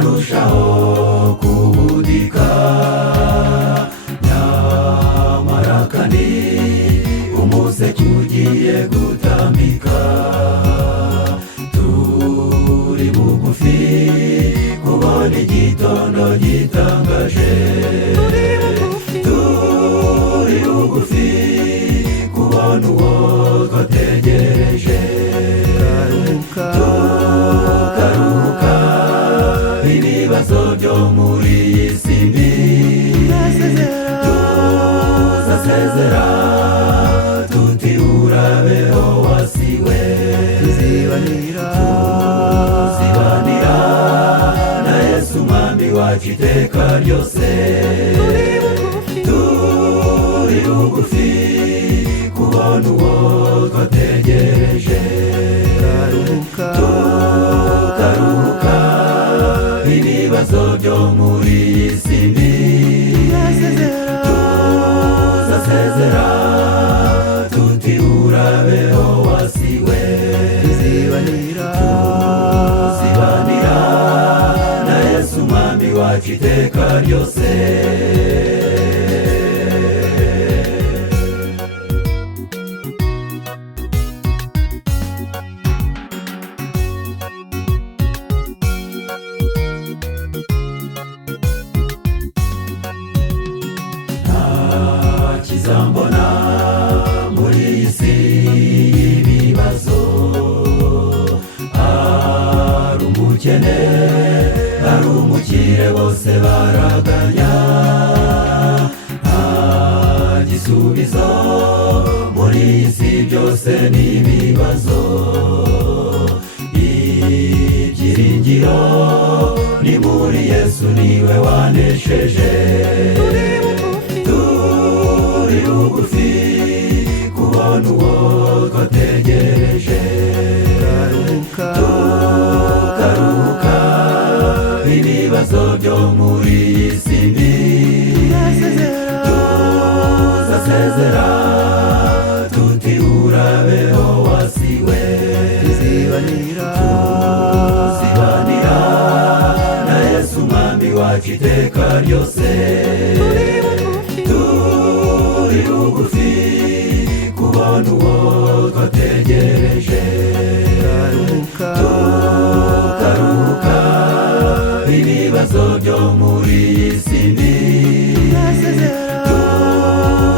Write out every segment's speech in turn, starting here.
turarushaho kubudika, nyamara kandi umuseke ugiye gutambika. Turi bugufi kubona igitondo gitangaje, turi bugufi kubona uwo twategereje. Tukaruhuka ibibazo byo muri iyi si mbi, tuzasezera tuti urabeho wasiwe. Tuzibanira na Yesu mwami wacu iteka ryose. Turi bugufi kubona uwo twategereje. Tukaruhuka ibibazo byo muri iyi si mbi, tuzasezera tuti urabeho wasiwe. Tuzibanira na Yesu mwami wacu iteka ryose. Ntakizambona muri iyi si y'ibibazo, ari umukene ari umukire bose baraganya. Nta gisubizo muri iyi si, byose ni ibibazo. Ibyiringiro ni muri Yesu, niwe wanesheje. Turi bugufi kubona uwo twategereje. Tukaruhuka ibibazo byo muri iyi si mbi, tuzasezera tuti urabeho wasiwe. Tuzibanira na Yesu mwami wacu iteka ryose. Turi bugufi kubona uwo twategereje. Tukaruhuka ibibazo byo muri iyi si mbi,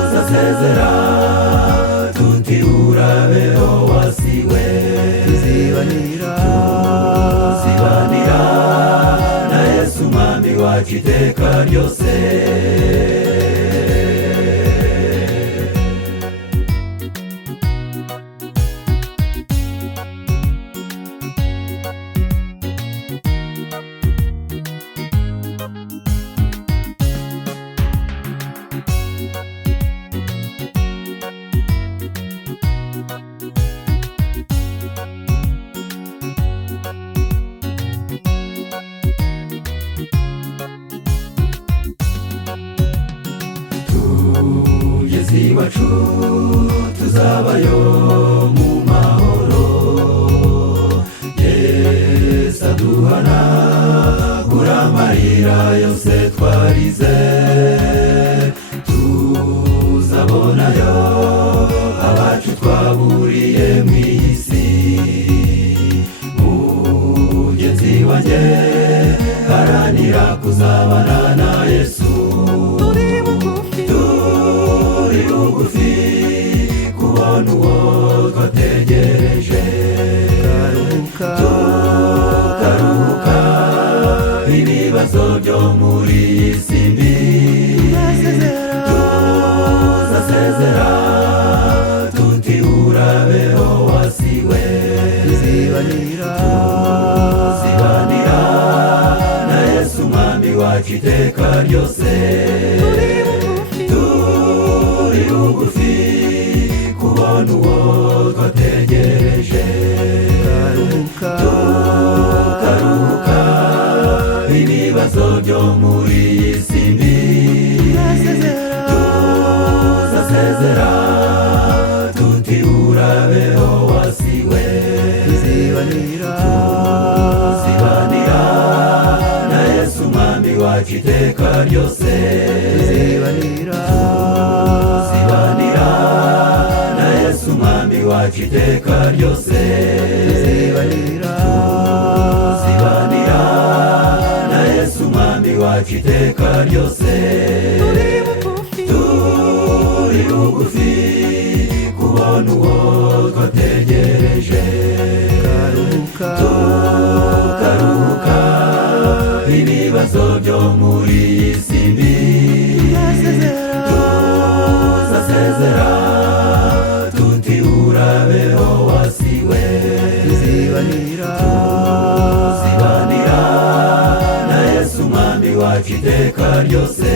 tuzasezera tuti urabeho wasiwe. Tuzibanira na Yesu mwami wacu iteka ryose. Tugeze iwacu tuzabayo mu mahoro, Yesu aduhanagura amarira yose twarize. Tuzabonayo abacu twaburiye mu iyi si. Mugenzi wanjye haranira kuzabana na Yesu. Turi bugufi kubona uwo twategereje. Tukaruhuka ibibazo byo muri iyi si mbi, tuzasezera tuti urabeho wasiwe. Tuzibanira na Yesu mwami wacu iteka ryose. Turi bugufi kubona uwo twategereje. Tukaruhuka ibibazo byo muri iyi si mbi, tuzasezera tuti urabeho wasiwe. Tuzibanira na wacu iteka ryose. tuzibanira na Yesu umwami wacu iteka ryose. tuzibanira na Yesu umwami wacu iteka ryose. turi bugufi kubona uwo twategereje, tukaruhuka ibibazo byo muri iyi si mbi. tuzasezera tuti urabeho wasiwe. tuzibanira na Yesu umwami wacu iteka ryose.